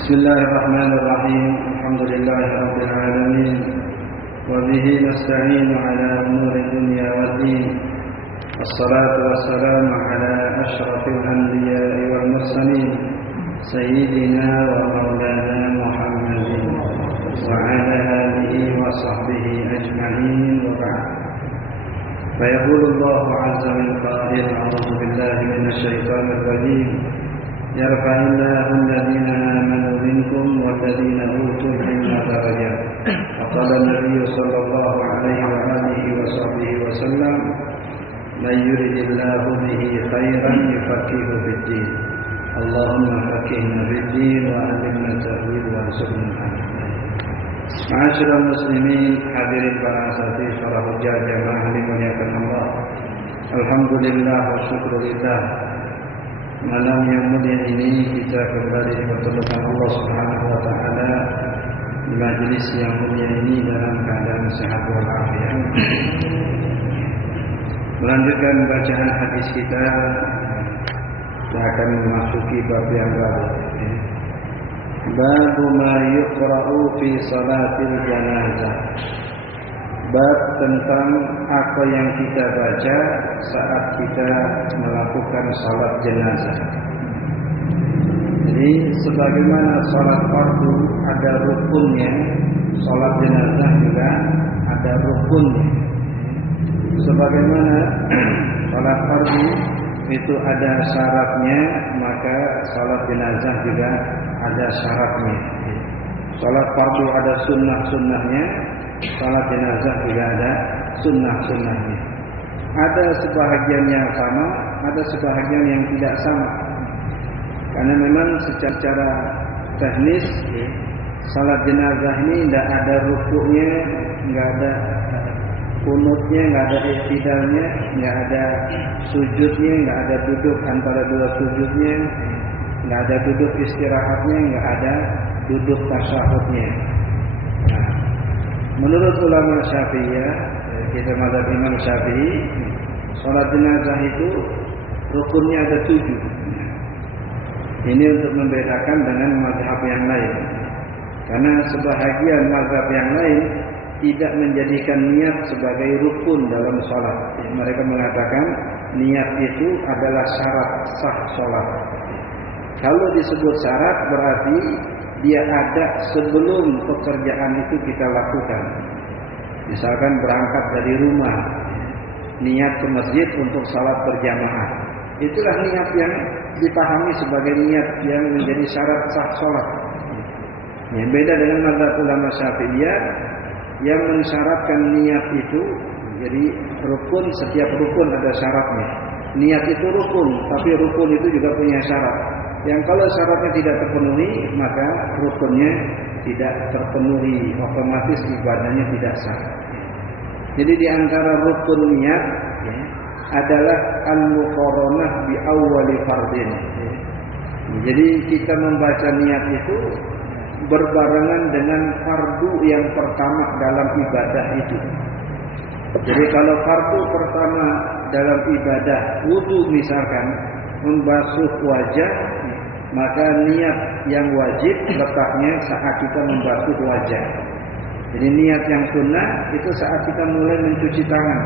بسم الله الرحمن الرحيم الحمد لله رب العالمين وبه نستعين على أمور الدنيا والدين الصلاة والسلام على أشرف الأنبياء والمرسلين سيدنا ومولانا محمد وعلى آله وصحبه أجمعين وبعد فيقول الله عز من قائل أعوذ بالله من الشيطان الرجيم يرفع الله الذين آمنوا منكم والذين أوتوا العلم درجات وقال النبي صلى الله عليه وآله وصحبه وسلم من يرد الله به خيرا يفقهه في الدين اللهم فقهنا في الدين وعلمنا التأويل وارزقنا العمل. Ma'asyiral muslimin, hadirin para asatidz, para hujjah jamaah dimuliakan Allah. Alhamdulillah wa syukurillah. Malam yang mulia ini kita kembali bertemu Allah Subhanahu wa taala di majelis yang mulia ini dalam keadaan sehat walafiat. Melanjutkan bacaan hadis kita, kita akan memasuki bab yang baru. Bab ma yuqra'u fi salatil janazah. Bab tentang apa yang kita baca saat kita melakukan salat jenazah. Jadi sebagaimana salat fardu ada rukunnya, salat jenazah juga ada rukunnya. Sebagaimana salat fardu itu ada syaratnya, maka salat jenazah juga ada syaratnya. Salat fardu ada sunnah-sunnahnya, salat jenazah juga ada sunnah-sunnahnya. Ada sebahagian yang sama, ada sebahagian yang tidak sama. Karena memang secara teknis salat jenazah ini tidak ada rukuknya, tidak ada kunutnya, tidak ada iktidalnya, tidak ada sujudnya, tidak ada duduk antara dua sujudnya, tidak ada duduk istirahatnya, tidak ada duduk tasyahudnya. Nah, menurut ulama Syafi'iyah, kita mazhab Imam Syafi'i, salat jenazah itu rukunnya ada 7. Ini untuk membedakan dengan mazhab yang lain. Karena sebahagian mazhab yang lain tidak menjadikan niat sebagai rukun dalam salat. Mereka mengatakan niat itu adalah syarat sah salat. Kalau disebut syarat berarti dia ada sebelum pekerjaan itu kita lakukan. Misalkan berangkat dari rumah, niat ke masjid untuk salat berjamaah. Itulah niat yang dipahami sebagai niat yang menjadi syarat sah salat. Yang beda dengan mazhab ulama Syafi'iyah yang mensyaratkan niat itu, jadi rukun, setiap rukun ada syaratnya. Niat itu rukun, tapi rukun itu juga punya syarat. Yang kalau syaratnya tidak terpenuhi, maka rukunnya tidak terpenuhi, otomatis ibadahnya tidak sah. Jadi di antara rukun niat adalah al-muqaranah bi awwali fardin. Jadi kita membaca niat itu berbarengan dengan fardu yang pertama dalam ibadah itu. Jadi kalau fardu pertama dalam ibadah wudu misalkan membasuh wajah, maka niat yang wajib letaknya saat kita membasuh wajah. Jadi niat yang sunnah itu saat kita mulai mencuci tangan.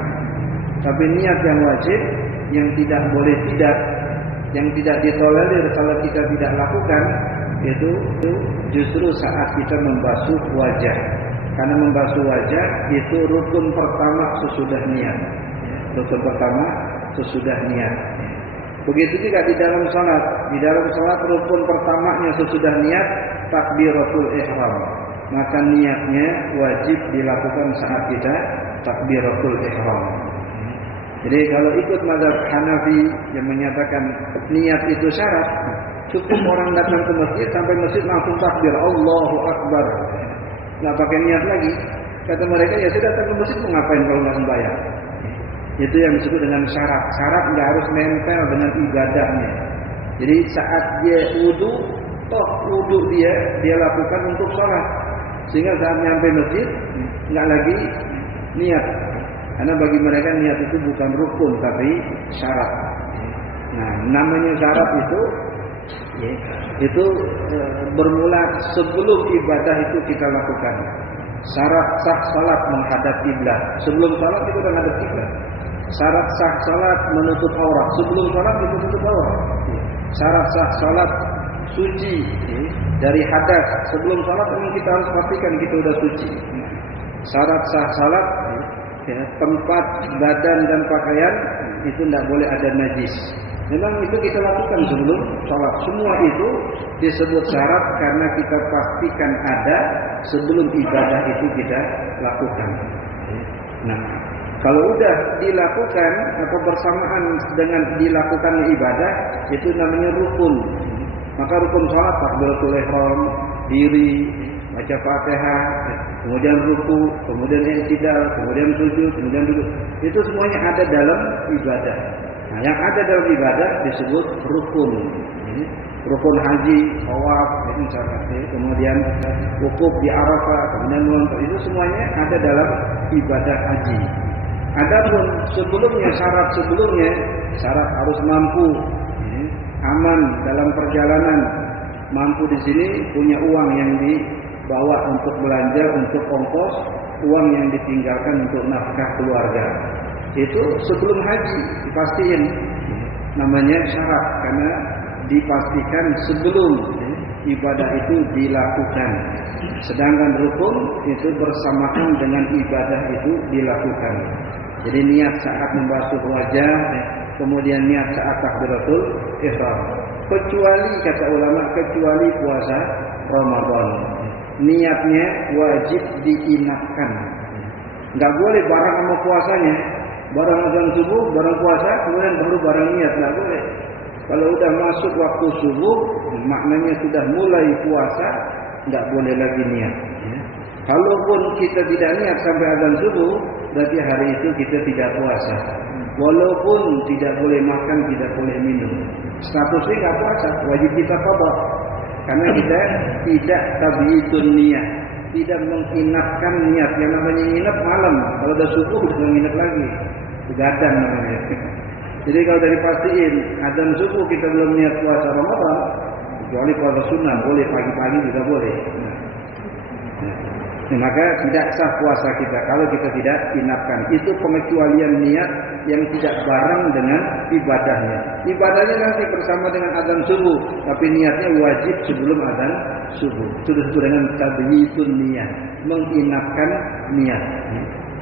Tapi niat yang wajib, yang tidak boleh tidak, yang tidak ditolerir kalau kita tidak lakukan, itu justru saat kita membasuh wajah. Karena membasuh wajah itu rukun pertama sesudah niat. Rukun pertama sesudah niat. Begitu juga di dalam salat. Di dalam salat rukun pertamanya sesudah niat takbiratul ihram. Maka niatnya wajib dilakukan saat kita takbiratul ihram. Jadi kalau ikut mazhab Hanafi yang menyatakan niat itu syarat, cukup orang datang ke masjid sampai masjid langsung takbir Allahu Akbar, nggak pakai niat lagi. Kata mereka, ya sudah datang ke masjid mau ngapain kalau nggak sembahyang? Itu yang disebut dengan syarat. Syarat nggak harus nempel dengan ibadahnya. Jadi saat dia wudu, toh wudu dia lakukan untuk sholat, sehingga saat nyampe masjid nggak lagi niat. Karena bagi mereka niat itu bukan rukun tapi syarat. Nah, namanya syarat itu bermula sebelum ibadah itu kita lakukan. Syarat sah salat menghadap kiblat. Sebelum salat itu menghadap kiblat. Syarat sah salat menutup aurat. Sebelum salat itu tutup aurat. Syarat sah salat suci dari hadas. Sebelum salat memang kita harus pastikan kita sudah suci. Syarat sah salat tempat badan dan pakaian itu tidak boleh ada najis. Memang itu kita lakukan sebelum salat. Semua itu disebut syarat karena kita pastikan ada sebelum ibadah itu kita lakukan. Nah, kalau sudah dilakukan atau bersamaan dengan dilakukannya ibadah, itu namanya rukun. Maka rukun salat takbiratul ihram, diri, baca Fatihah, kemudian ruku, kemudian i'tidal, kemudian sujud, kemudian duduk. Itu semuanya ada dalam ibadah. Nah, yang ada dalam ibadah disebut rukun. Rukun haji, tawaf, kemudian wukuf di Arafah, kemudian melontar, itu semuanya ada dalam ibadah haji. Adapun sebelumnya, syarat harus mampu, aman dalam perjalanan, mampu di sini punya uang yang dibawa untuk belanja, untuk ongkos, uang yang ditinggalkan untuk nafkah keluarga. Itu sebelum haji dipastiin, namanya syarat karena dipastikan sebelum ibadah itu dilakukan. Sedangkan rukun itu bersamaan dengan ibadah itu dilakukan. Jadi niat saat membasuh wajah, kemudian niat saat takbiratul ihram. Kecuali kata ulama, kecuali puasa Ramadan, niatnya wajib diinapkan. Enggak boleh bareng sama puasanya, bareng azan subuh, bareng puasa, kemudian baru bareng niat, enggak boleh. Kalau sudah masuk waktu subuh, maknanya sudah mulai puasa, enggak boleh lagi niat. Kalaupun kita tidak niat sampai azan subuh, berarti hari itu kita tidak puasa. Walaupun tidak boleh makan, tidak boleh minum, statusnya enggak puasa, wajib kita qada. Karena kita tidak tabiitun niat, tidak menginapkan niat. Yang namanya nginep malam, kalau sudah subuh sudah menginap lagi, begadang namanya. Jadi kalau dari pastiin azan subuh kita belum niat puasa Ramadan, kecuali puasa sunnah boleh, pagi-pagi juga boleh. Maka tidak sah puasa kita kalau kita tidak inapkan. Itu pengecualian niat yang tidak bareng dengan ibadahnya. Ibadahnya nanti bersama dengan azan subuh, tapi niatnya wajib sebelum azan subuh. Sudah disebut dengan tabiitun niat, menginapkan niat.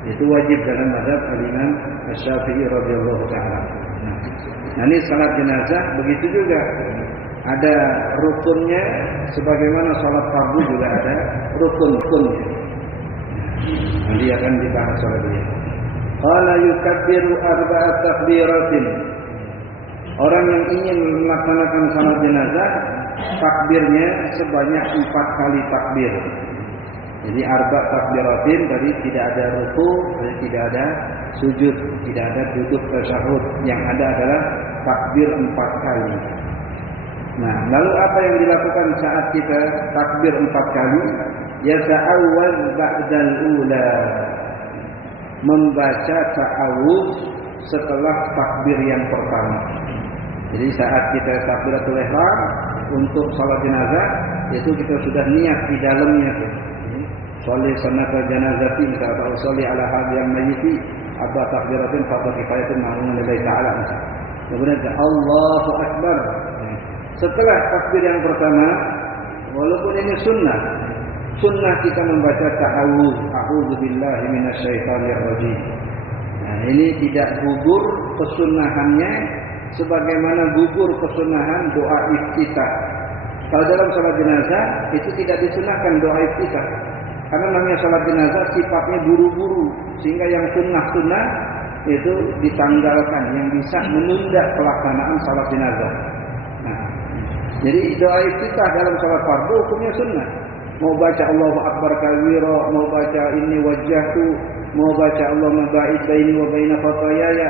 Itu wajib dalam mazhab Imam Asy-Syafi'i radhiyallahu taala. Nah, ini salat jenazah begitu juga. Ada rukunnya, sebagaimana salat fardu juga ada rukun-rukunnya. Nanti akan dibahas oleh beliau. Qala yukabbiru arba'at takbiratin. Orang yang ingin melaksanakan salat jenazah, takbirnya sebanyak 4 kali takbir. Jadi arba' takbiratin, tadi tidak ada ruku, tidak ada sujud, tidak ada duduk tasyahud. Yang ada adalah takbir 4 kali. Nah, lalu apa yang dilakukan saat kita takbir 4 kali? Yata'awwaz ba'dal ula. Membaca ta'awuz setelah takbir yang pertama. Jadi saat kita takbiratul ihram untuk salat jenazah, itu kita sudah niat di dalamnya. Sholli sunnatal janazati, misalnya sholli ala hadhiyal mayyiti, abba takbiratin fardhu kifayatin ma'lumun lillahi ta'ala. Kemudian Allahu akbar. Setelah takbir yang pertama, walaupun ini sunnah kita membaca ta'awuz, a'udzubillahi minasyaitonir rajim. Nah, ini tidak gugur kesunnahannya sebagaimana gugur kesunnahan doa iftitah. Kalau dalam salat jenazah itu tidak disunahkan doa iftitah. Karena namanya salat jenazah sifatnya buru-buru, sehingga yang sunnah-sunnah itu ditanggalkan, yang bisa menunda pelaksanaan salat jenazah. Jadi doa iftitah dalam salat fardu hukumnya sunnah. Mau baca Allahu akbar kabira, mau baca inni wajjahtu, mau baca Allahumma ba'id baini wa baina khataayaaya.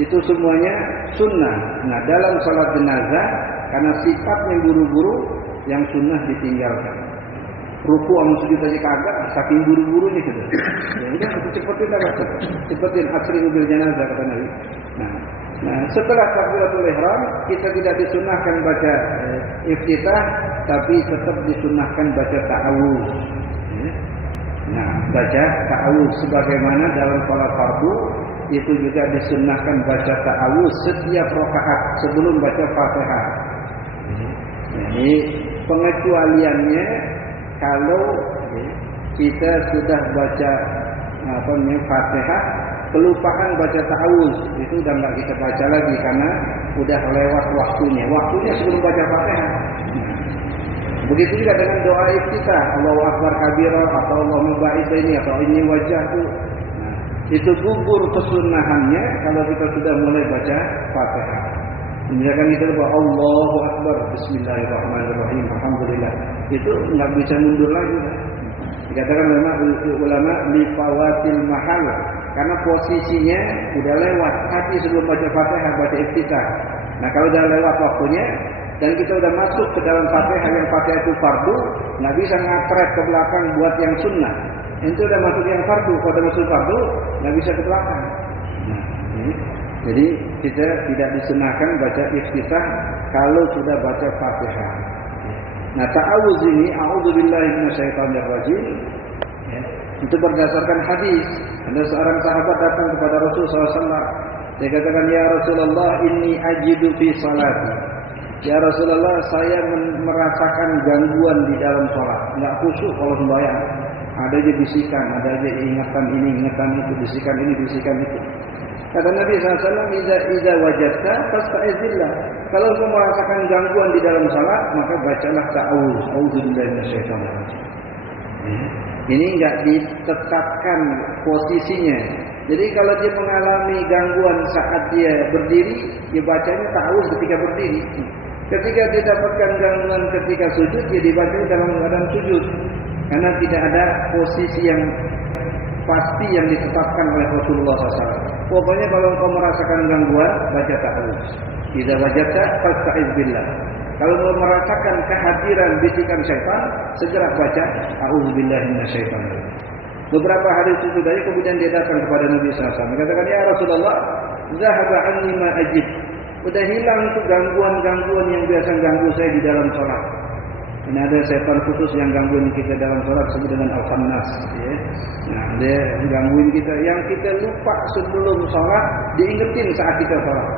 Itu semuanya sunnah. Nah, dalam salat jenazah karena sifatnya buru-buru, yang sunnah ditinggalkan. Ruku sama sujud aja kagak, saking buru-burunya gitu. Ya udah cepetin asri bil jenazah kata Nabi. Nah, Nah, setelah takbiratul ihram kita tidak disunahkan baca iftitah, tapi tetap disunahkan baca ta'awudz. Nah, baca ta'awudz sebagaimana dalam salat fardu itu juga disunahkan baca ta'awudz setiap rakaat sebelum baca Fatihah. Jadi pengecualiannya kalau kita sudah baca Fatihah kelupaan baca ta'awudz, itu udah enggak kita baca lagi karena udah lewat waktunya. Waktunya sebelum baca Fatihah. Begitu juga dengan doa iftitah, Allahu akbar kabira atau Allahumma ba'id baini atau inni wajjahtu. Nah, itu gugur kesunahannya kalau kita sudah mulai baca Fatihah. Misalkan kita baca Allahu akbar, bismillahirrahmanirrahim, alhamdulillah. Itu enggak bisa mundur lagi. Dikatakan ulama lifawatil mahal, karena posisinya udah lewat. Hati sebelum baca Fatihah, baca iftitah. Nah, kalau udah lewat waktunya dan kita udah masuk ke dalam Fatihah, yang Fatihah itu fardu, nggak bisa ngakret ke belakang buat yang sunnah. Itu udah masuk yang fardu, kalau udah masuk fardu nggak bisa ke belakang. Nah, ini. Jadi kita tidak disunahkan baca iftitah kalau sudah baca Fatihah. Nah, ta'awudz ini, a'udzubillahi minasyaitonirrajim, itu berdasarkan hadis. Ada seorang sahabat datang kepada Rasulullah SAW. Dia katakan, ya Rasulullah, inni ajidu fi salati. Ya Rasulullah, saya merasakan gangguan di dalam salat. Enggak khusyuk kalau sembahyang. Ada aja bisikan, ada aja ingatan ini, ingatan itu, bisikan ini, bisikan itu. Kata Nabi SAW, Iza wajadta fasta'izillah. Kalau kamu merasakan gangguan di dalam salat, maka bacalah ta'awudz. A'udzubillahi minasyaitonirrajim. Ini enggak ditetapkan posisinya. Jadi kalau dia mengalami gangguan saat dia berdiri, dia bacanya ta'awudz ketika berdiri. Ketika dia dapatkan gangguan ketika sujud, dia dibaca dalam keadaan sujud. Karena tidak ada posisi yang pasti yang ditetapkan oleh Rasulullah SAW. Pokoknya kalau engkau merasakan gangguan, baca ta'awudz. Idza wajadta fasta'iz billah. Kalau mau merasakan kehadiran bisikan syaitan, segera baca a'udzubillahi minasyaitonir. Beberapa hari sesudahnya kemudian dia datang kepada Nabi SAW. Katakan, ya Rasulullah, zahaba anni ma ajid. Sudah hilang itu gangguan-gangguan yang biasa ganggu saya di dalam salat. Ini ada setan khusus yang gangguin kita dalam salat, disebut dengan al-khannas. Ya. Nah, dia gangguin kita. Yang kita lupa sebelum salat, diingetin saat kita salat.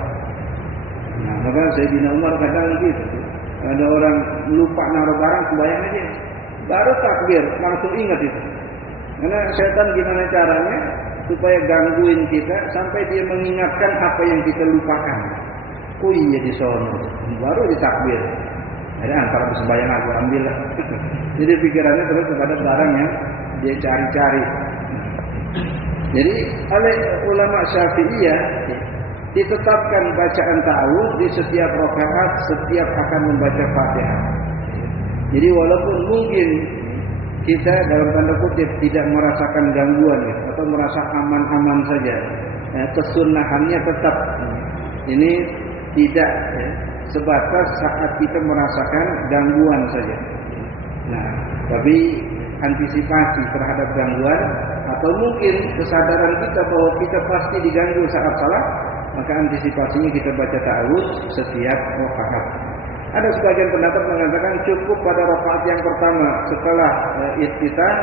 Nah, maka Sayyidina Umar katakan gitu. Ada orang lupa naruh barang, sembahyang aja. Baru takbir, langsung ingat itu. Karena setan gimana caranya supaya gangguin kita sampai dia mengingatkan apa yang kita lupakan. Oh iya di sono, baru ditakbir. Ada antara sembahyang aku ambil. Jadi pikirannya terus kepada barang yang dia cari-cari. Jadi oleh ulama Syafi'iyah ditetapkan bacaan ta'awudz di setiap rakaat setiap akan membaca Fatihah. Jadi walaupun mungkin kita dalam tanda kutip tidak merasakan gangguan atau merasa aman-aman saja, kesunahannya tetap ini tidak sebatas saat kita merasakan gangguan saja. Nah, tapi antisipasi terhadap gangguan atau mungkin kesadaran kita bahwa kita pasti diganggu saat salat, maka antisipasinya kita baca ta'awudz setiap rakaat. Ada sebagian pendapat mengatakan cukup pada rakaat yang pertama setelah iftitah,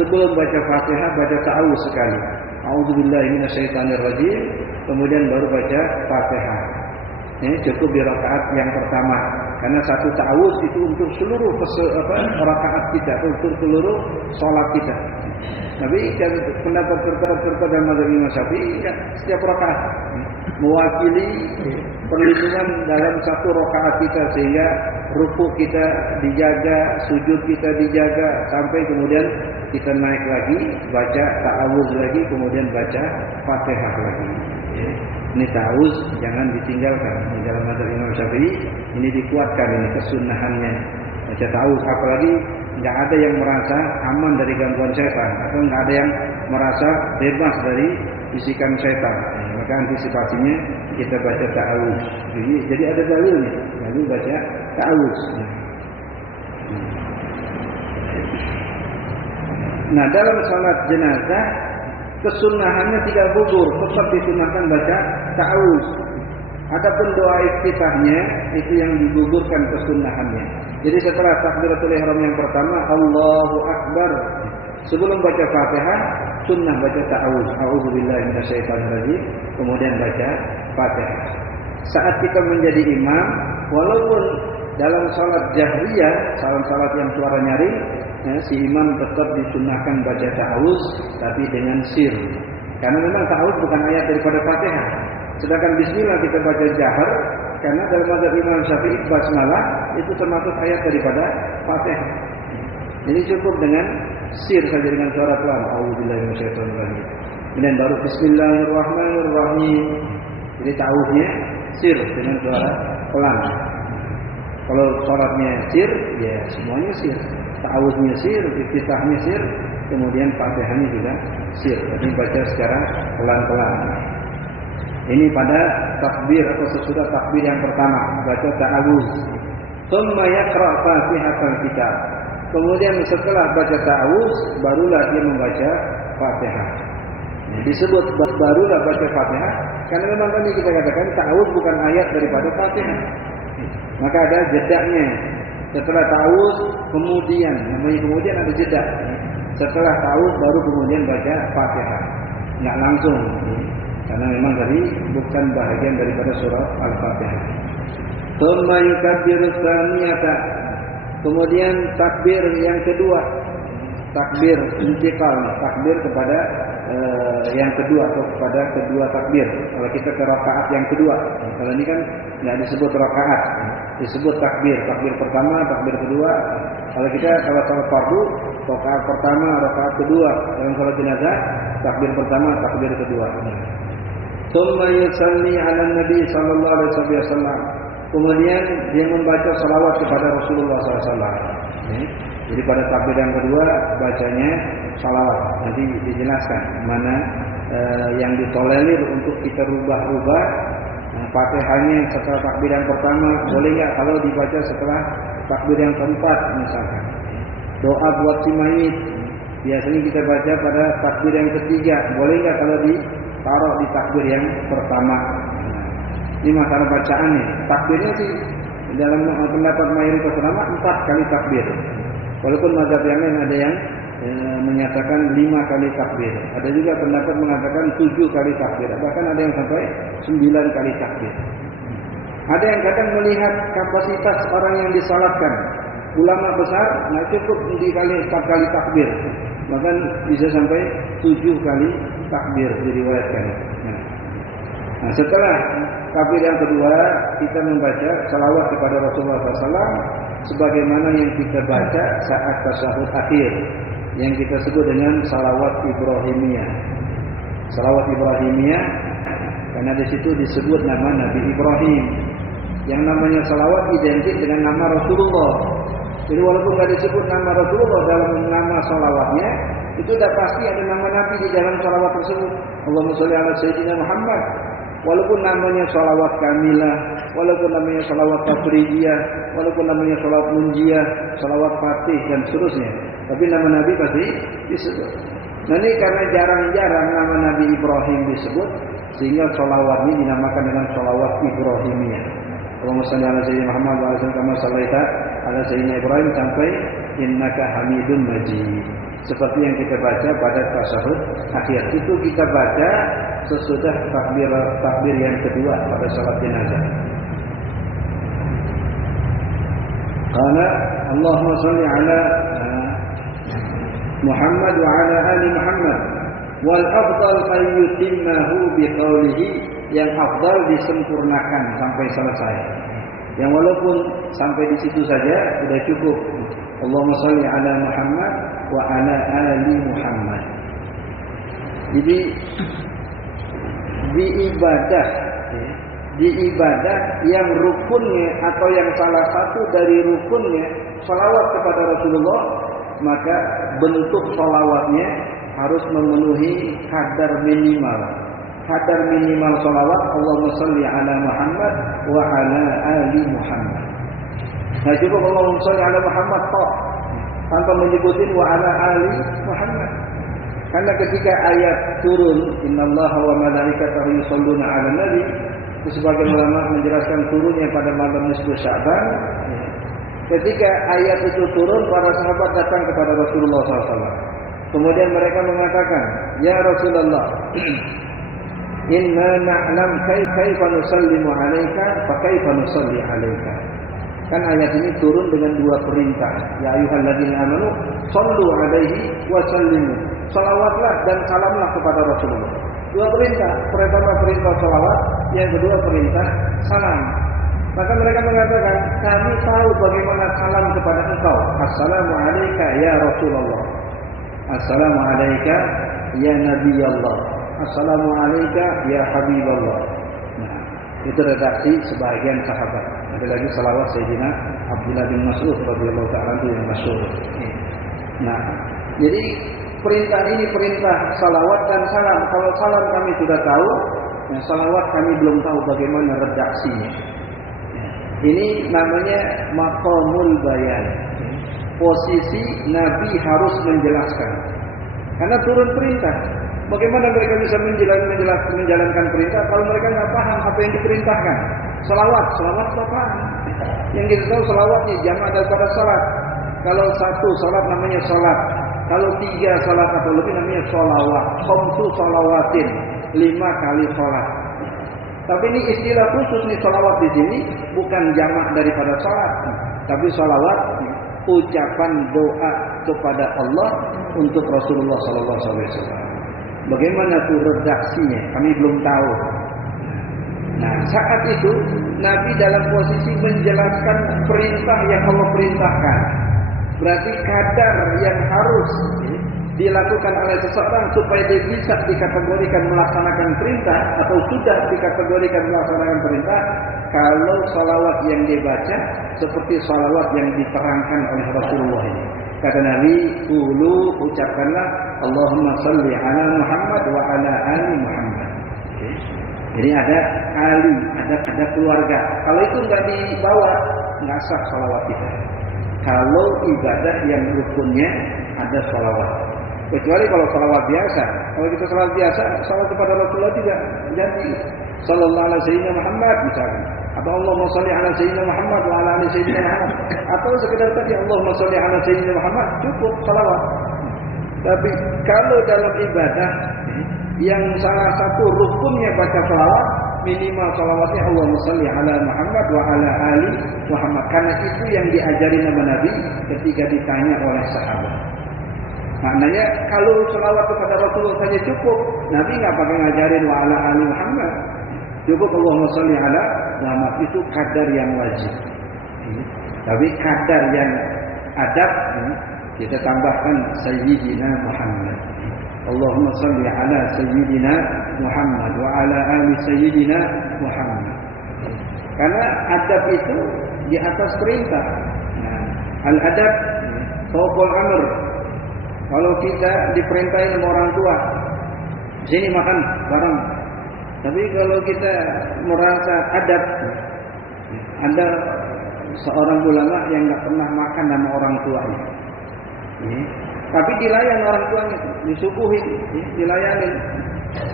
sebelum baca Fatihah baca ta'awudz sekali. A'udzubillahi minasyaitonirrajim, kemudian baru baca Fatihah. Ini cukup di rakaat yang pertama. Karena satu ta'awudz itu untuk seluruh rakaat kita, untuk seluruh salat kita. Tapi pendapat terdapat dalam mazhab Imam Syafi'i setiap rakaat mewakili perlindungan dalam satu rakaat kita, sehingga rukuk kita dijaga, sujud kita dijaga, sampai kemudian kita naik lagi, baca ta'awudz lagi, kemudian baca Fatihah lagi. Ini ta'awudz jangan ditinggalkan. Di dalam mazhab Imam Syafi'i ini dikuatkan, ini kesunahannya baca ta'awudz. Apalagi nggak ada yang merasa aman dari gangguan setan, atau nggak ada yang merasa bebas dari bisikan setan. Maka antisipasinya kita baca ta'awudz. Jadi ada dalilnya, lalu baca ta'awudz. Nah, dalam salat jenazah kesunahannya tidak gugur, tetap disunahkan baca ta'awudz. Adapun doa iftitahnya itu yang digugurkan kesunnahannya. Jadi setelah takbiratul ihram yang pertama Allahu Akbar, sebelum baca Fatihah sunnah baca ta'awudz, a'udzubillahi minasyaitonir rajim, kemudian baca Fatihah. Saat kita menjadi imam, walaupun dalam salat jahriyah, salat yang suara nyaring, si imam tetap disunnahkan baca ta'awudz tapi dengan sir. Karena memang ta'awudz bukan ayat daripada Fatihah. Sedangkan bismillah kita baca jahar, karena dalam mazhab Imam Syafi'i basmalah itu termasuk ayat daripada Fatihah. Jadi cukup dengan sir saja, dengan suara pelan. A'udzubillahi minasyaitonir rajim. Kemudian baru bismillahirrahmanirrahim. Jadi ta'awudznya sir dengan suara pelan. Kalau salatnya sir, ya semuanya sir. Ta'awudznya sir, iftitahnya sir, kemudian Fatihahnya juga sir. Jadi baca secara pelan-pelan. Ini pada takbir atau sesudah takbir yang pertama, baca ta'awudz. Tsumma yaqra' Fatihatul Kitab. Kemudian setelah baca ta'awudz barulah dia membaca Fatihah. Disebut barulah baca Fatihah karena memang tadi kita katakan ta'awudz bukan ayat daripada Fatihah. Maka ada jedanya. Setelah ta'awudz kemudian ada jeda. Setelah ta'awudz baru kemudian baca Fatihah. Enggak langsung. Karena memang tadi bukan bahagian daripada surah Al-Fatihah. Tsumma yukabbiru tsaniyata. Kemudian takbir yang kedua. Takbir intiqal, takbir kepada yang kedua atau kepada kedua takbir. Kalau kita ke rakaat yang kedua. Kalau ini kan enggak disebut rakaat, disebut takbir. Takbir pertama, takbir kedua. Kalau salat fardu, rakaat pertama, rakaat kedua. Dalam salat jenazah, takbir pertama, takbir kedua. Tsumma yusalli 'alan Nabi sallallahu alaihi wasallam. Kemudian dia membaca salawat kepada Rasulullah SAW. Jadi pada takbir yang kedua bacanya salawat. Nanti dijelaskan mana yang ditolerir untuk kita rubah-rubah. Fatihahnya setelah takbir yang pertama boleh nggak kalau dibaca setelah takbir yang keempat misalkan. Doa buat si mayit biasanya kita baca pada takbir yang ketiga. Boleh nggak kalau ditaruh di takbir yang pertama? Ini masalah bacaannya. Takbirnya sih dalam pendapat mayoritas ulama 4 kali takbir. Walaupun mazhab yang lain ada yang menyatakan 5 kali takbir. Ada juga pendapat mengatakan 7 kali takbir. Bahkan ada yang sampai 9 kali takbir. Ada yang kadang melihat kapasitas orang yang disalatkan. Ulama besar nggak cukup dikali 4 kali takbir. Bahkan bisa sampai 7 kali takbir diriwayatkan. Nah, setelah takbir yang kedua kita membaca salawat kepada Rasulullah SAW sebagaimana yang kita baca saat tasyahud akhir yang kita sebut dengan salawat Ibrahimiyah. Salawat Ibrahimiyah karena di situ disebut nama Nabi Ibrahim. Yang namanya salawat identik dengan nama Rasulullah. Jadi walaupun tidak disebut nama Rasulullah dalam nama salawatnya, itu sudah pasti ada nama Nabi di dalam salawat tersebut. Allahumma sholli ala Sayyidina Muhammad. Walaupun namanya salawat kamilah, walaupun namanya salawat tafridiyah, walaupun namanya salawat munjiyah, salawat fatih dan seterusnya, tapi nama Nabi pasti disebut. Nah ini karena jarang-jarang nama Nabi Ibrahim disebut, sehingga salawat ini dinamakan dengan salawat Ibrahimiyah. Allahumma shalli ala Sayyidina Muhammad wa ala kama shallaita ala Sayyidina Ibrahim sampai innaka Hamidun Majid. Seperti yang kita baca pada tasyahud akhir. Itu kita baca sesudah takbir yang kedua pada salat jenazah. Qala Allahumma shalli ala Muhammad wa ala ali Muhammad wal afdal an yutimmahu biqaulihi, yang afdal disempurnakan sampai selesai. Yang walaupun sampai di situ saja sudah cukup. Allahumma shalli ala Muhammad wa ala ali Muhammad. Jadi di ibadah yang rukunnya atau yang salah satu dari rukunnya salawat kepada Rasulullah, maka bentuk salawatnya harus memenuhi kadar minimal. Kadar minimal salawat Allahumma shalli ala Muhammad wa ala ali Muhammad. Nah cukup Allahumma shalli ala Muhammad tanpa menyebutin wa ala ali Muhammad. Karena ketika ayat turun innallaha wa malaikatahu yusholluna 'alan nabi, Sebagian ulama menjelaskan turunnya pada malam nisfu Sya'ban. Ketika ayat itu turun, para sahabat datang kepada Rasulullah SAW. Kemudian mereka mengatakan, ya Rasulullah, inna na'lam kaifa nusallimu 'alaika fa kaifa nusalli 'alaika. Kan ayat ini turun dengan dua perintah. Ya ayyuhalladzina amanu shallu 'alaihi wa sallimu. Salawatlah dan salamlah kepada Rasulullah. Dua perintah. Pertama perintah salawat, yang kedua perintah salam. Maka mereka mengatakan, kami tahu bagaimana salam kepada engkau. Assalamu alayka ya Rasulullah. Assalamu alayka ya Nabi Allah. Assalamu alayka ya Habiballah. Nah, itu redaksi sebagian sahabat. Ada lagi salawat Sayyidina Abdullah bin Mas'ud radhiyallahu ta'ala yang masyhur. Nah, jadi perintah ini perintah salawat dan salam. Kalau salam kami sudah tahu, nah salawat kami belum tahu bagaimana redaksinya. Ini namanya maqamul bayan. Posisi Nabi harus menjelaskan. Karena turun perintah. Bagaimana mereka bisa menjalankan perintah kalau mereka nggak paham apa yang diperintahkan? Salawat apa paham? Yang kita tahu salawatnya jamak daripada salat. Kalau satu salat namanya salat. Kalau tiga salat atau lebih namanya sholawat. Khamsu sholawatin, 5 kali salat. Tapi ini istilah khusus nih sholawat di sini bukan jamak daripada salat, tapi sholawat ucapan doa kepada Allah untuk Rasulullah SAW. Bagaimana tuh redaksinya? Kami belum tahu. Nah, saat itu Nabi dalam posisi menjelaskan perintah yang Allah perintahkan. Berarti kadar yang harus dilakukan oleh seseorang supaya dia bisa dikategorikan melaksanakan perintah atau sudah dikategorikan melaksanakan perintah kalau salawat yang dibaca seperti salawat yang diterangkan oleh Rasulullah ini. Kata Nabi, "Qulu, ucapkanlah Allahumma shalli ala Muhammad wa ala ali Muhammad." Okay. Jadi ada ali, ada keluarga. Kalau itu enggak dibawa, enggak sah salawat kita. Kalau ibadah yang rukunnya ada salawat. Kecuali kalau salawat biasa. Kalau kita salawat biasa, salawat kepada Rasulullah tidak jadi. Sallallahu alaihi wasallam Muhammad misalkan. Atau Allahumma shalli ala sayyidina Muhammad wa ala ali sayyidina Muhammad. Atau sekedar tadi Allahumma shalli ala sayyidina Muhammad, cukup salawat. Tapi kalau dalam ibadah yang salah satu rukunnya baca salawat, minimal salawatnya Allahumma shalli ala Muhammad wa ala ali Muhammad. Karena itu yang diajari nama Nabi ketika ditanya oleh sahabat. Maknanya kalau selawat kepada Rasulullah saja cukup, Nabi nggak pakai ngajarin wa ala ali Muhammad. Cukup Allahumma shalli ala Muhammad, itu kadar yang wajib. Tapi kadar yang adab kita tambahkan sayyidina Muhammad. Allahumma shalli ala sayyidina Muhammad wa ala ali sayyidina Muhammad. Karena adab itu di atas perintah. Al-adab fawqal amr. Kalau kita diperintahin sama orang tua, sini makan bareng. Tapi kalau kita merasa adab, ada seorang ulama yang nggak pernah makan sama orang tuanya. Tapi dilayan orang tuanya, disuguhin, dilayanin.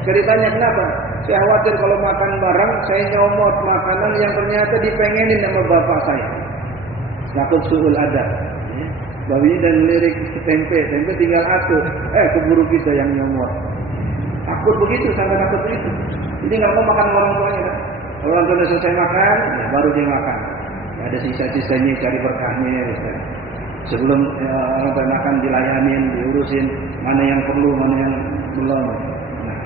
Ceritanya kenapa? Saya khawatir kalau makan bareng, saya nyomot makanan yang ternyata dipengenin sama bapak saya. Takut suul adab. Babi dan lirik tempe tinggal atur. Keburu kita yang nyomot. Takut begitu, sampai takut begitu. Jadi nggak mau makan orang tuanya kan? Kalau orang tuanya selesai makan, ya baru dia makan. Ya, ada sisa-sisanya cari berkahnya. Ya, sebelum orang tua makan dilayanin, diurusin mana yang perlu, mana yang belum. Nah,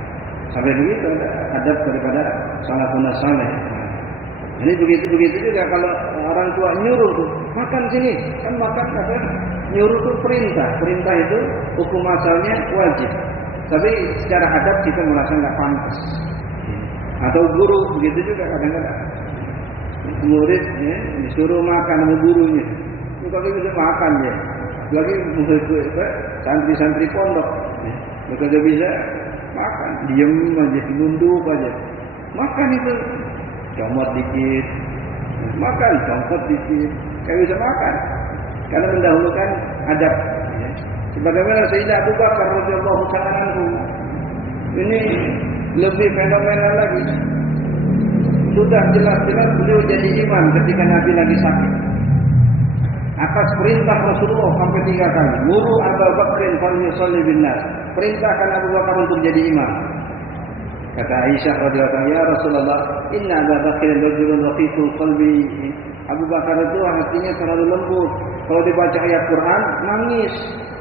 sampai begitu adab daripada salafun saleh. Ini begitu juga kalau orang tua nyuruh tuh makan sini, kan makan apa? Nyuruh tuh perintah itu hukum asalnya wajib. Tapi secara adab kita merasa nggak pantas. Atau guru begitu juga kadang-kadang murid ya, disuruh makan sama gurunya, itu kalau bisa makan ya. Lagi murid santri-santri pondok, kalau bisa makan, diem aja, nunduk aja, makan itu. Comot dikit, makan, comot dikit, kayak bisa makan, karena mendahulukan adab. Ya. Sebagaimana Sayyidina Abu Bakar radhiyallahu ta'ala anhu, ini lebih fenomenal lagi. sudah jelas-jelas beliau jadi imam ketika Nabi lagi sakit. Atas perintah Rasulullah sampai 3 kali. Muru Abu Bakrin falyusalli bin nas. Perintahkan Abu Bakar untuk jadi imam. Kata Aisyah radhiyallahu anha, "Ya Rasulullah, inna Abu Bakrin rajulun raqiqul qalbi." Abu Bakar itu hatinya terlalu lembut. Kalau dibaca ayat Quran, nangis.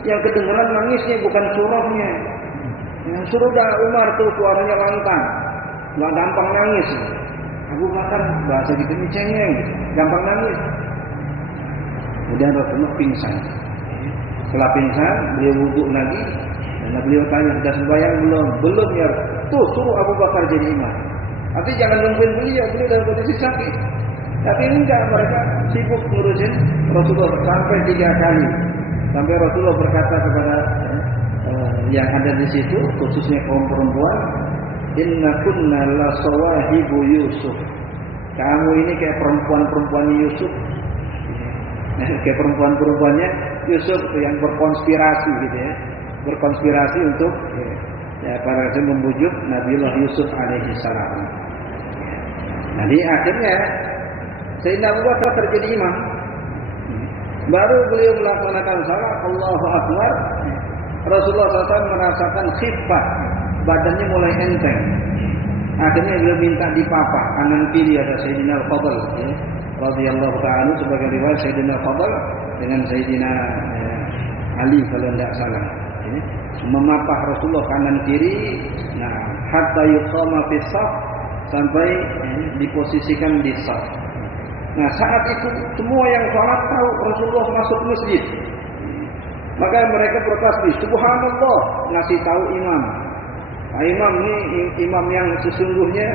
Yang kedengaran nangisnya bukan surahnya. Yang suruh Umar tuh suaranya lantang. Enggak gampang nangis. Abu Bakar bahasa gitu ini cengeng, gampang nangis. Kemudian Rasulullah pingsan. Setelah pingsan, beliau wudhu lagi. Dan beliau tanya, "Sudah sembahyang belum?" "Belum ya." "Tuh, suruh Abu Bakar jadi imam." Tapi jangan nungguin beliau dalam kondisi sakit. Tapi enggak, mereka sibuk ngurusin Rasulullah sampai 3 kali. Sampai Rasulullah berkata kepada yang ada di situ, khususnya kaum perempuan, "Inna kunna la sawahibu Yusuf." Kamu ini kayak perempuan-perempuan Yusuf. Kayak perempuan-perempuannya Yusuf yang berkonspirasi gitu ya. Berkonspirasi untuk para membujuk Nabiullah Yusuf alaihi salam. Jadi akhirnya Sayyidina Abu Bakar terjadi imam. Baru beliau melaksanakan salat Allahu Akbar, Rasulullah SAW merasakan khifah, badannya mulai enteng. Akhirnya beliau minta dipapah, kanan kiri ada Sayyidina Al-Fadl radhiyallahu ta'ala, sebagai riwayat Sayyidina Al-Fadl dengan Sayyidina Ali kalau tidak salah. Memapah Rasulullah kanan kiri, nah hatta yuqama fi shaf, sampai diposisikan di shaf. Nah saat itu semua yang sholat tahu Rasulullah masuk masjid. Maka mereka bertasbih, subhanallah, ngasih tahu imam. Nah, imam ini imam yang sesungguhnya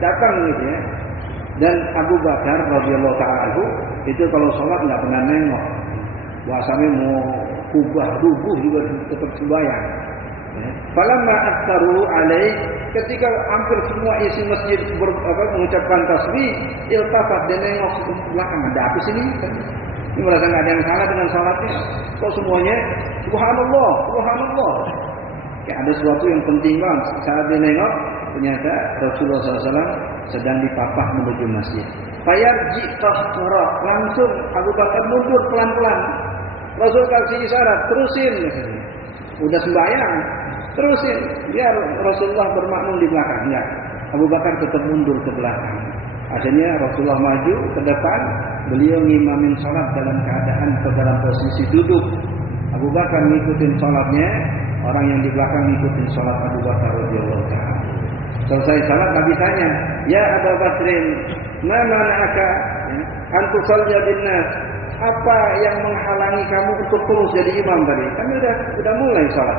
datang gitu ya. Dan Abu Bakar radhiyallahu ta'ala itu kalau sholat nggak pernah nengok. Bahasanya mau kubah rubuh juga tetap sembahyang. Falamma aktsaru alaih, ketika hampir semua isi masjid mengucapkan tasbih, iltafat, dan nengok ke belakang, ada apa sini? Ini merasa nggak ada yang salah dengan salatnya. Kok semuanya subhanallah, subhanallah. Kayak ada sesuatu yang penting banget. Saat dia nengok, ternyata Rasulullah SAW sedang dipapah menuju masjid. Fayarji qahqara, langsung Abu Bakar mundur pelan-pelan. Rasul kasih isyarat, terusin. Udah sembahyang, terusin. Biar Rasulullah bermakmum di belakang. Enggak, Abu Bakar tetap mundur ke belakang. Akhirnya Rasulullah maju ke depan, beliau ngimamin sholat dalam keadaan dalam posisi duduk. Abu Bakar ngikutin sholatnya, orang yang di belakang ngikutin sholat Abu Bakar radhiyallahu ta'ala. Selesai sholat, Nabi tanya, "Ya Abu Bakrin, ma mana'aka an tusalli bin nas?" Apa yang menghalangi kamu untuk terus jadi imam tadi? Kami sudah mulai sholat.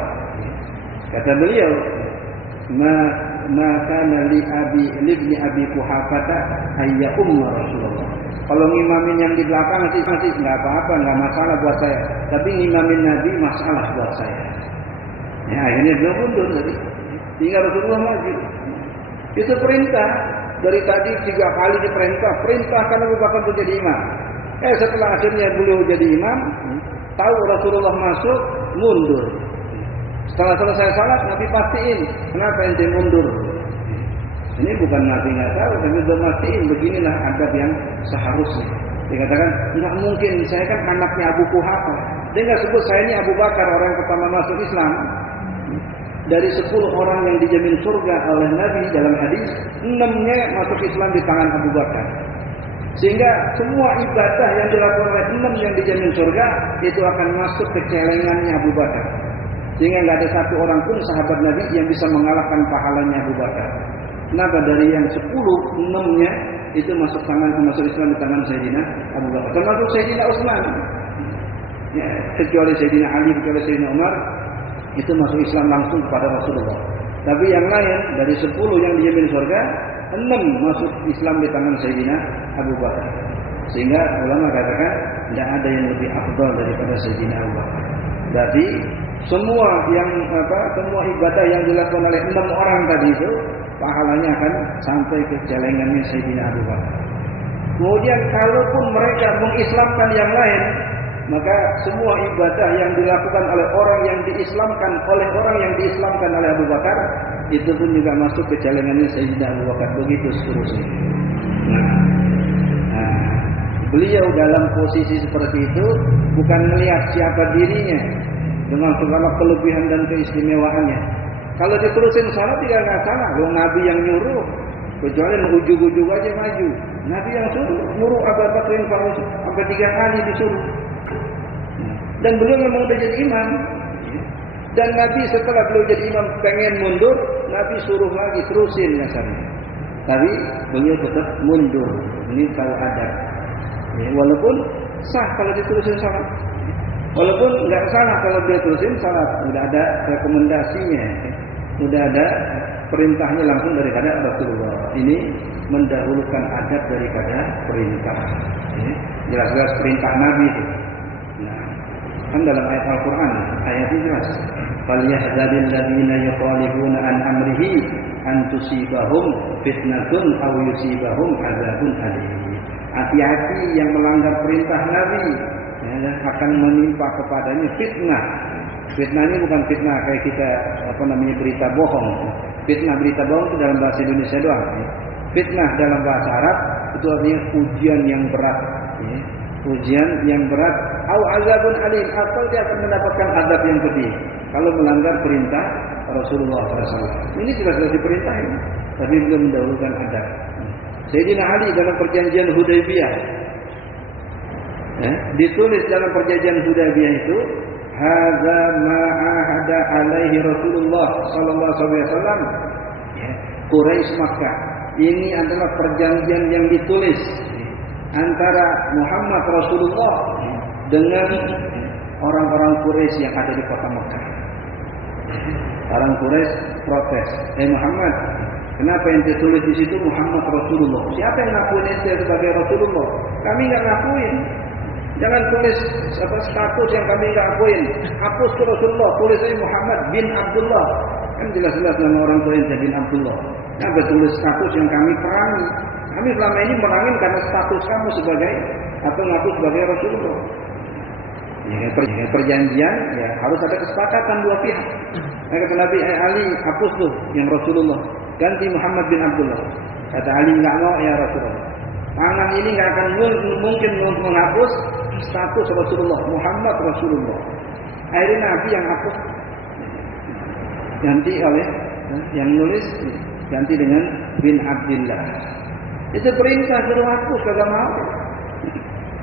Kata beliau, "Ma kana li ibni Abi Quhafah ayya umma Rasulullah." Kalau ngimamin yang di belakang masih enggak apa-apa, enggak masalah buat saya. Tapi ngimamin Nabi masalah buat saya. Ya, akhirnya beliau mundur tadi. Tinggal Rasulullah maju. Itu perintah. Dari tadi 3 kali perintahkan Abu Bakar untuk jadi imam. Setelah akhirnya beliau jadi imam, tahu Rasulullah masuk, mundur. Setelah selesai salat, Nabi pastiin, "Kenapa ente mundur?" Ini bukan Nabi nggak tahu, tapi sudah pastiin, beginilah adab yang seharusnya. Dikatakan, "Nggak mungkin, saya kan anaknya Abu Quhafah." Dia nggak sebut saya ini Abu Bakar, orang yang pertama masuk Islam. Dari 10 orang yang dijamin surga oleh Nabi dalam hadis, 6-nya masuk Islam di tangan Abu Bakar. Sehingga semua ibadah yang dilakukan oleh 6 yang dijamin surga itu akan masuk ke celengannya Abu Bakar. Sehingga nggak ada satu orang pun sahabat Nabi yang bisa mengalahkan pahalanya Abu Bakar. Kenapa? Dari yang 10, 6-nya itu masuk Islam di tangan Sayyidina Abu Bakar. Termasuk Sayyidina Utsman. Ya, kecuali Sayyidina Ali, kecuali Sayyidina Umar, itu masuk Islam langsung kepada Rasulullah. Tapi yang lain dari 10 yang dijamin surga, 6 masuk Islam di tangan Sayyidina Abu Bakar. Sehingga ulama katakan tidak ada yang lebih afdal daripada Sayyidina Abu Bakar. Berarti semua ibadah yang dilakukan oleh 6 orang tadi itu pahalanya akan sampai ke celengannya Sayyidina Abu Bakar. Kemudian kalaupun mereka mengislamkan yang lain, maka semua ibadah yang dilakukan oleh orang yang diislamkan oleh Abu Bakar, itu pun juga masuk ke celengannya Sayyidina Abu Bakar. Begitu seterusnya. Beliau dalam posisi seperti itu bukan melihat siapa dirinya dengan segala kelebihan dan keistimewaannya. Kalau diterusin salah tidak salah. Kalau Nabi yang nyuruh, kecuali ujug-ujug aja maju. Nabi yang suruh, nyuruh Abu Bakar sampai 3 kali disuruh. Dan beliau memang sudah jadi imam. Dan Nabi setelah beliau jadi imam pengen mundur, Nabi suruh lagi terusin kasarnya. Tapi beliau tetap mundur. Ini tahu adab. Walaupun sah kalau diterusin salat. Walaupun enggak salah kalau dia terusin salat, sudah ada rekomendasinya. Sudah ada perintahnya langsung daripada Rasulullah. Ini mendahulukan adab daripada perintah. Jelas-jelas perintah Nabi itu. Nah, kan dalam ayat Al-Qur'an, ayat ini jelas. Falyahdharil ladzina yukhalifuna an amrihi an tusibahum fitnatun aw yusibahum adzabun alim. Hati-hati yang melanggar perintah Nabi, ya, akan menimpa kepadanya fitnah. Fitnah ini bukan fitnah kayak kita berita bohong. Fitnah berita bohong itu dalam bahasa Indonesia doang. Ya. Fitnah dalam bahasa Arab itu artinya ujian yang berat. Ya. Ujian yang berat. Au azabun alim, atau dia akan mendapatkan azab yang pedih kalau melanggar perintah Rasulullah SAW. Ini jelas-jelas diperintahin, tapi belum mendahulukan adab. Sayyidina Ali dalam perjanjian Hudaybiyah, ditulis dalam perjanjian Hudaybiyah itu, hadza ma ahada alaihi Rasulullah sallallahu alaihi wasallam, Quraisy Makkah. Ini adalah perjanjian yang ditulis antara Muhammad Rasulullah dengan orang-orang Quraisy yang ada di kota Makkah. Orang Quraisy protes, Muhammad, kenapa yang ditulis di situ Muhammad Rasulullah? Siapa yang ngakuin ente sebagai Rasulullah? Kami nggak ngakuin. Jangan tulis status yang kami nggak akuin. Hapus ke Rasulullah, tulis aja Muhammad bin Abdullah. Kan jelas-jelas nama orang tua ente bin Abdullah. Kenapa tulis status yang kami perangi? Kami selama ini merangin karena status kamu sebagai atau ngaku sebagai Rasulullah. Ya, perjanjian ya harus ada kesepakatan dua pihak. Kata Nabi Ali, hapus tuh yang Rasulullah, ganti Muhammad bin Abdullah. Kata Ali, enggak mau ya Rasulullah. Tangan ini enggak akan mungkin menghapus status Rasulullah, Muhammad Rasulullah. Akhirnya Nabi yang hapus, ganti oleh yang nulis ganti dengan bin Abdullah. Itu perintah suruh hapus, kagak mau.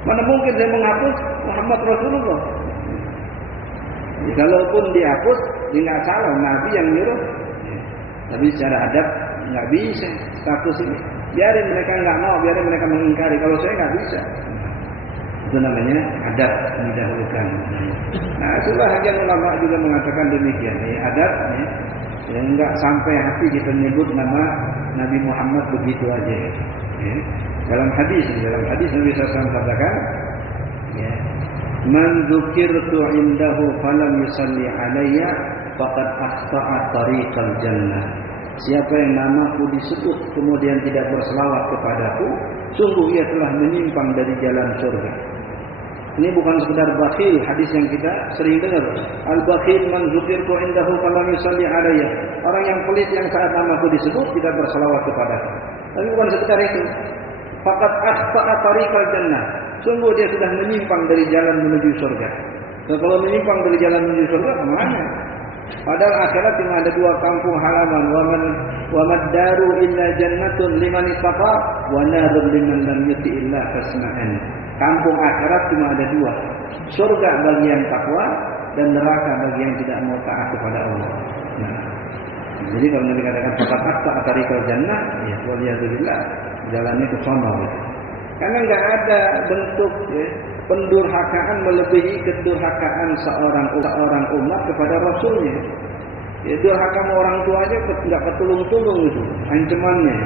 Mana mungkin saya menghapus Muhammad Rasulullah? Kalaupun dihapus, dia nggak salah, Nabi yang nyuruh. Tapi secara adab nggak bisa status ini. Biarin mereka nggak mau, biarin mereka mengingkari. Kalau saya nggak bisa. Itu namanya adab mendahulukan. Nah, sebahagian ulama juga mengatakan demikian. Adab, yang nggak sampai hati kita menyebut nama Nabi Muhammad begitu aja. Dalam hadis Nabi SAW katakan, man dzukirtu indahu falam yusalli alayya faqad akhta'a tariqal jannah. Siapa yang namaku disebut kemudian tidak berselawat kepadaku, sungguh ia telah menyimpang dari jalan surga. Ini bukan sekedar bakhil, hadis yang kita sering dengar. Al-bakhil man dzukirtu indahu falam yusalli alayya. Orang yang pelit yang saat namaku disebut tidak berselawat kepadaku. Tapi bukan sekedar itu. Faqad akhta'a tariqal jannah. Sungguh dia sudah menyimpang dari jalan menuju surga. Dan kalau menyimpang dari jalan menuju surga kemana? Padahal akhirat cuma ada 2 kampung halaman. Wa maddaru illa jannatun liman ittaqa wa narun liman lam yuti illa fasma'an. Kampung akhirat cuma ada 2. Surga bagi yang takwa dan neraka bagi yang tidak mau taat kepada Allah. Nah, jadi kalau Nabi katakan faqad akhta'a tariqal jannah, ya waliyadzubillah, jalannya ke sono. Karena enggak ada bentuk pendurhakaan melebihi kedurhakaan seorang umat kepada Rasulnya. Ya, durhaka sama orang tua aja enggak ketulung-tulung itu ancamannya.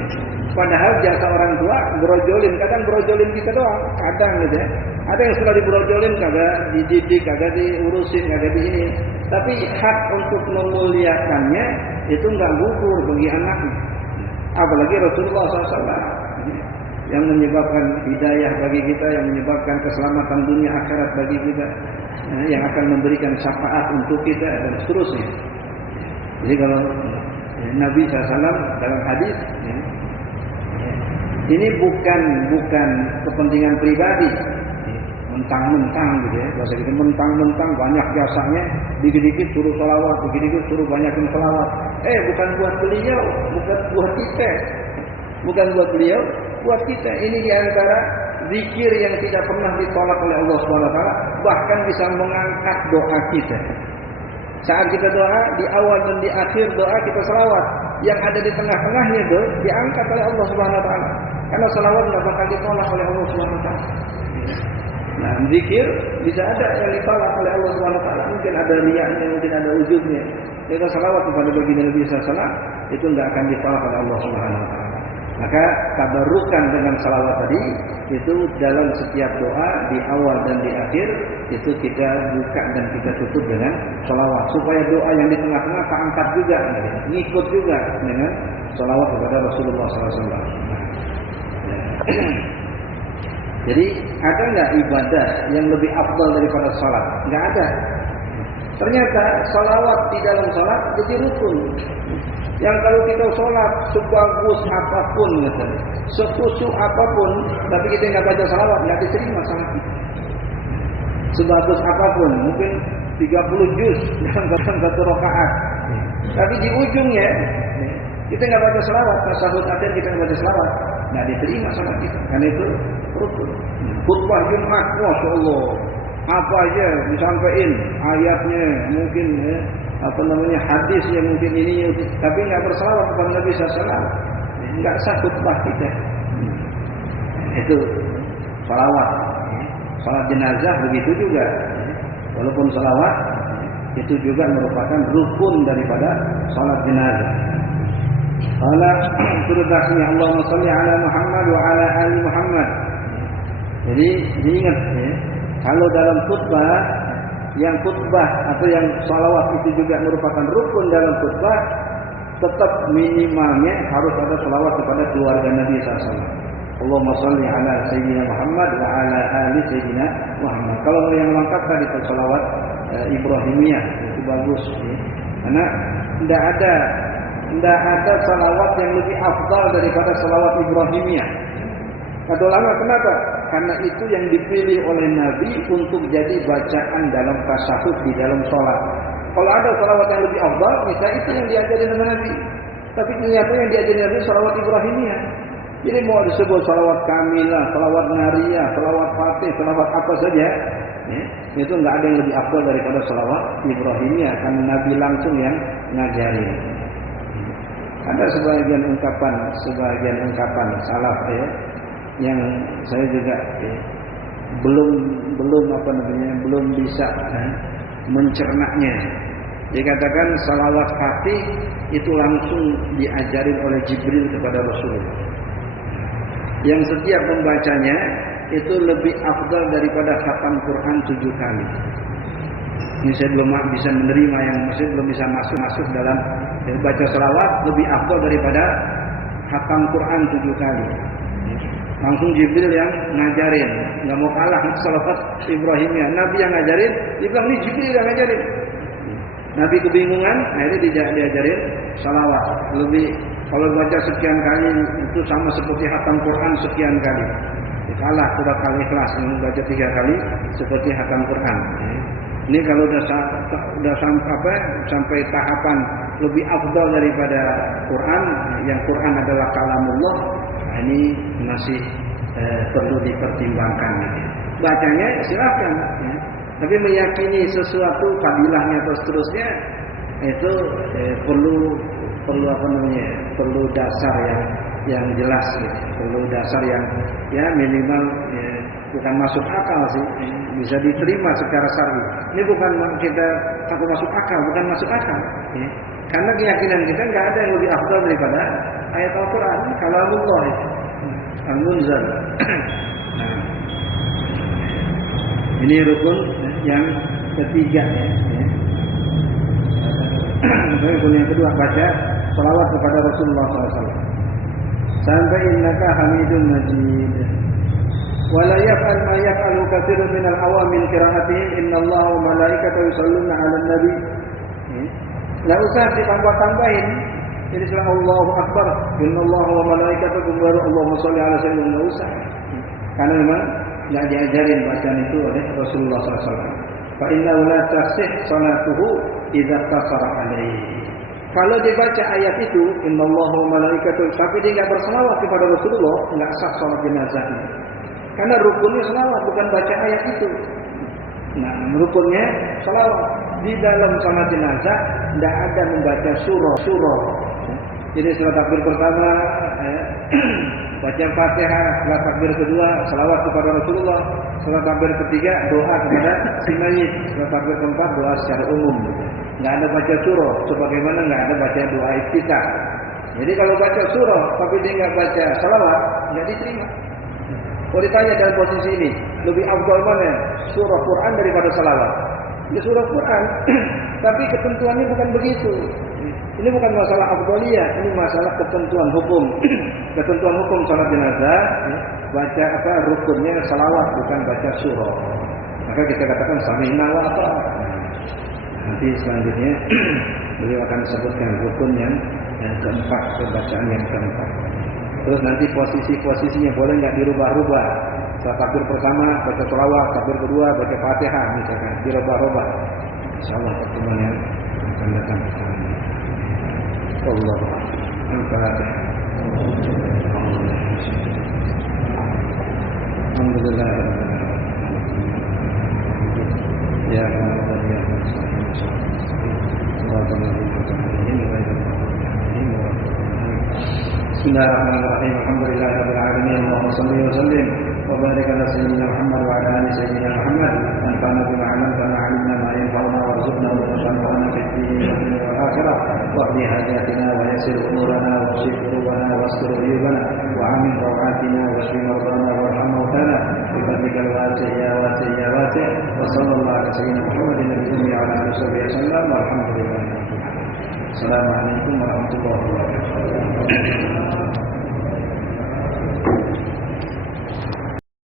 Padahal jasa orang tua brojolin, kadang brojolin kita doang, kadang gitu ya. Ada yang sudah dibrojolin kagak dididik, kagak diurusin, kagak di ini. Tapi hak untuk memuliakannya itu enggak gugur bagi anaknya. Apalagi Rasulullah SAW yang menyebabkan hidayah bagi kita, yang menyebabkan keselamatan dunia akhirat bagi kita, yang akan memberikan syafaat untuk kita dan seterusnya. Jadi kalau Nabi SAW dalam hadis Ini bukan kepentingan pribadi. Mentang-mentang gitu ya, bahasa kita mentang-mentang banyak jasanya, dikit-dikit suruh salawat, dikit-dikit suruh banyakin salawat. Bukan buat beliau, bukan buat kita. Bukan buat beliau, buat kita. Ini diantara zikir yang tidak pernah ditolak oleh Allah SWT, bahkan bisa mengangkat doa kita. Saat kita doa, di awal dan di akhir doa kita salawat. Yang ada di tengah-tengahnya itu diangkat oleh Allah SWT. Karena salawat tidak bakal ditolak oleh Allah SWT. Nah, zikir bisa ada yang ditolak oleh Allah SWT. Mungkin ada riyanya, mungkin ada ujubnya. Kita salawat kepada baginda Nabi SAW, itu tidak akan ditolak oleh Allah SWT. Maka tabarukan dengan salawat tadi, itu dalam setiap doa di awal dan di akhir, itu kita buka dan kita tutup dengan salawat. Supaya doa yang di tengah-tengah terangkat juga, ngikut juga dengan salawat kepada Rasulullah SAW. Jadi ada nggak ibadah yang lebih afdal daripada salat? Nggak ada. Ternyata salawat di dalam salat jadi rukun. Yang kalau kita sholat sebagus apapun, sekhusyuk apapun, tapi kita nggak baca salawat, nggak diterima salat kita. Sebagus apapun, mungkin 30 juz dalam satu rakaat, tapi di ujungnya kita nggak baca salawat, tasyahud akhir kita nggak baca salawat, nggak diterima salat kita. Karena itu rukun. Khutbah Jumat, masya Allah, apa aja disampaikan ayatnya, mungkin hadis yang mungkin ini, tapi nggak bersalawat kepada Nabi SAW, nggak sah khutbah kita. Itu salawat. Salat jenazah begitu juga. Walaupun salawat itu juga merupakan rukun daripada salat jenazah. Allah turutnya Allahumma shalli ala Muhammad wa ala ali Muhammad. Jadi diingat ya, kalau dalam khutbah, yang khutbah atau yang salawat itu juga merupakan rukun dalam khutbah, tetap minimalnya harus ada salawat kepada keluarga Nabi SAW. Allahumma shalli ala Sayyidina Muhammad wa ala ali Sayyidina Muhammad. Kalau yang lengkap tadi itu salawat Ibrahimiyah, itu bagus ya. Karena tidak ada salawat yang lebih afdal daripada salawat Ibrahimiyah. Kata ulama, kenapa? Karena itu yang dipilih oleh Nabi untuk jadi bacaan dalam tasyahud di dalam sholat. Kalau ada salawat yang lebih afdal, misalnya itu yang diajarin oleh Nabi. Tapi ternyata yang diajarin Nabi salawat Ibrahimiyah. Jadi mau disebut salawat kamilah, salawat nariyah, salawat fatih, salawat apa saja, ya, itu nggak ada yang lebih afdal daripada salawat Ibrahimiyah. Karena Nabi langsung yang ngajarin. Ada sebagian ungkapan salaf ya, yang saya juga belum bisa mencernanya. Dikatakan salawat fatih itu langsung diajarin oleh Jibril kepada Rasulullah. Yang setiap membacanya itu lebih afdal daripada khatam Quran 7 kali. Ini saya belum bisa menerima, yang saya belum bisa masuk dalam baca salawat lebih afdal daripada khatam Quran 7 kali. Langsung Jibril yang ngajarin, nggak mau kalah salawat Ibrahimiyah. Nabi yang ngajarin, dibilang ini Jibril yang ngajarin. Nabi kebingungan, akhirnya diajarin salawat. Lebih kalau baca sekian kali itu sama seperti khatam Quran sekian kali. Kalah surat Al-Ikhlas yang baca 3 kali seperti khatam Quran. Ini kalau udah sampai tahapan lebih afdal daripada Quran, yang Quran adalah kalamullah, ini masih perlu dipertimbangkan. Bacanya silakan, ya. Tapi meyakini sesuatu kabilahnya atau seterusnya itu perlu dasar yang jelas, gitu. Perlu dasar yang ya minimal bukan masuk akal sih, bisa diterima secara syar'i. Ini bukan kita takut masuk akal, bukan masuk akal. Ya. Karena keyakinan kita nggak ada yang lebih afdal daripada ayat Al-Quran, kalamullah al-munzal. Nah, ini rukun yang ketiga ya. Rukun yang kedua, baca salawat kepada Rasulullah SAW. Sampai innaka hamidun majid. Wala yaf'al ma yaf'alu katsirun minal awam min qira'atihim innallaha wa malaikatahu yusholluna 'alan nabi. Enggak usah ditambah-tambahin Jadi setelah Allahu Akbar, innallaha wa malaikatahu baru Allahumma sholli ala sayyidina, enggak usah. Karena memang enggak diajarin bacaan itu oleh Rasulullah SAW. Fa innahu la tasih salatuhu idza tasara alaihi. Kalau dibaca ayat itu, innallaha wa malaikatahu, tapi dia enggak berselawat kepada Rasulullah, enggak sah salat jenazahnya. Karena rukunnya selawat, bukan baca ayat itu. Nah, rukunnya selawat. Di dalam salat jenazah tidak ada membaca surah. Jadi setelah takbir pertama baca Fatihah, setelah takbir kedua selawat kepada Rasulullah, setelah takbir ketiga doa kepada si mayit, setelah takbir keempat doa secara umum. Enggak ada baca surah, sebagaimana enggak ada baca doa iftitah. Jadi kalau baca surah tapi dia enggak baca selawat, enggak diterima. Kalau ditanya dalam posisi ini, lebih afdal mana surah Quran daripada salawat? Ini surah Quran, tapi ketentuannya bukan begitu. Ini bukan masalah afdaliyah, ini masalah ketentuan hukum. Ketentuan hukum salat jenazah, baca apa rukunnya salawat, bukan baca surah. Maka kita katakan sami'na wa ata'na. Nanti selanjutnya beliau akan sebutkan rukun yang keempat, bacaan yang keempat. Terus nanti posisi-posisinya boleh nggak dirubah-rubah. Setelah takbir pertama baca sholawat, takbir kedua baca Fatihah misalkan, dirubah-rubah. Insyaallah pertemuan yang akan datang. Allah Al-Fatihah. Alhamdulillah. Ya Allah ya Bismillahirrahmanirrahim. Alhamdulillahirabbil alamin. Allahumma shalli wa sallim wa barik ala sayyidina Muhammad wa ala ali sayyidina Muhammad. Anfa'na bima 'allamtana 'allimna ma yanfa'una warzuqna wa fid dunya wal akhirah. Waqdi hajatina wa yassir umurana wa shif qulubana wastur uyubana wa amin rawatina wa shfi mardana warham mautana bi fadlikal wasi' ya wasi' ya wasi'. Wa sallallahu ala sayyidina Muhammadin nabiyyi wa ala alihi wasallam. Walhamdulillah. Assalamualaikum warahmatullahi wabarakatuh.